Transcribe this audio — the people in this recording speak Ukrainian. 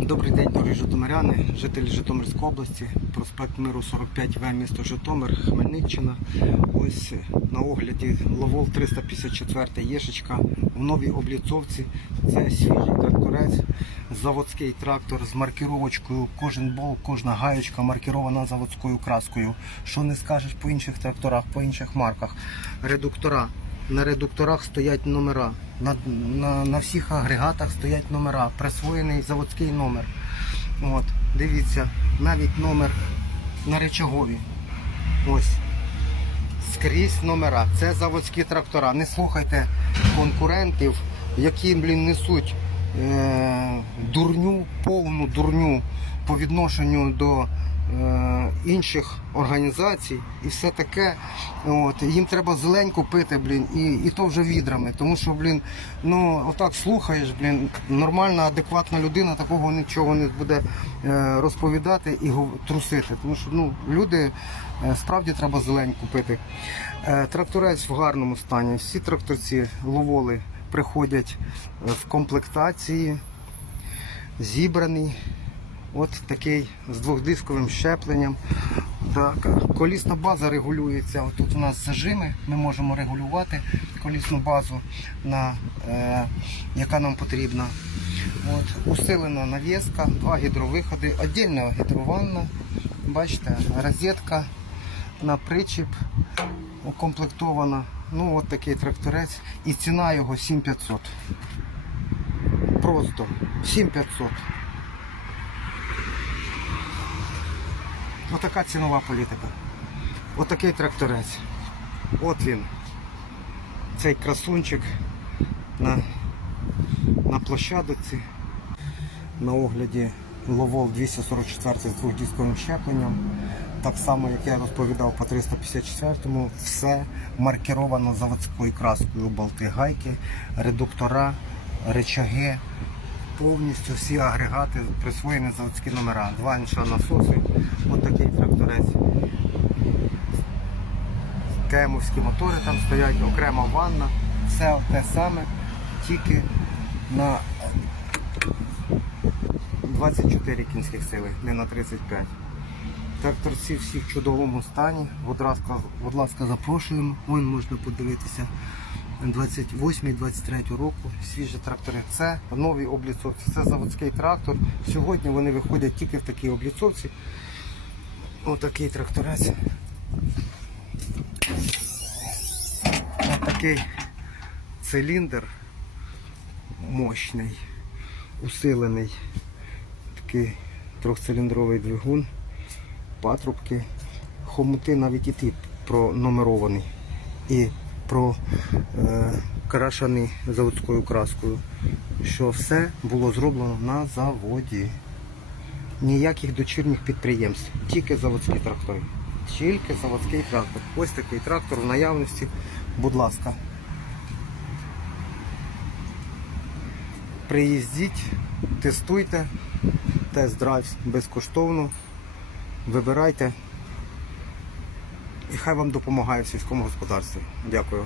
Добрий день, дорогі житомиряни, жителі Житомирської області, проспект Миру 45В, місто Житомир, Хмельниччина. Ось на огляді Ловол 354 Єшечка в новій обліцовці. Це свіжий тракторець, заводський трактор з маркіровочкою. Кожен бол, кожна гаєчка маркірована заводською краскою. Що не скажеш по інших тракторах, по інших марках. Редуктора. На редукторах стоять номера. На, на, на всіх агрегатах стоять номера. Присвоєний заводський номер. От, дивіться, навіть номер на речагові. Ось. Скрізь номера. Це заводські трактора. Не слухайте конкурентів, які, блін, несуть е, дурню, повну дурню по відношенню до е, інших організацій і все таке. От, їм треба зеленьку пити, блін, і, і то вже відрами. Тому що, блін, ну отак слухаєш, блін, нормальна, адекватна людина такого нічого не буде е, розповідати і трусити. Тому що ну, люди е, справді треба зеленьку пити. Е, тракторець в гарному стані. Всі тракторці ловоли приходять в комплектації, зібраний. От такий з двохдисковим щепленням. Так, колісна база регулюється. От тут у нас зажими. Ми можемо регулювати колісну базу, на, е, яка нам потрібна. От, усилена навіска, два гідровиходи, віддільна гідрованна. Бачите, розетка на причіп укомплектована. Ну, от такий тракторець. І ціна його 7500. Просто 7500. Отака цінова політика. Отакий тракторець. От він. Цей красунчик на, на площадці. На огляді Ловол 244 з двохдісковим щепленням. Так само, як я розповідав по 354-му, все маркіровано заводською краскою. Болти гайки, редуктора, речаги, повністю всі агрегати присвоєні заводські номера. Два інша насоси, от такий тракторець. Кемовські мотори там стоять, окрема ванна, все те саме, тільки на 24 кінських сили, не на 35. Тракторці всі в чудовому стані. Будь ласка, будь ласка, запрошуємо. Вон можна подивитися 28-23 року. Свіжі трактори. Це нові обліцовці. Це заводський трактор. Сьогодні вони виходять тільки в такій обліцовці. Отакий тракторець. Отакий циліндр мощний, усилений. Такий трьохциліндровий двигун, патрубки, хомути навіть і ті пронумеровані і про е, заводською краскою. Що все було зроблено на заводі. Ніяких дочірніх підприємств, тільки заводські трактори. Тільки заводський трактор. Ось такий трактор в наявності. Будь ласка. Приїздіть, тестуйте, тест-драйв безкоштовно. Вибирайте. І хай вам допомагає в сільському господарстві. Дякую.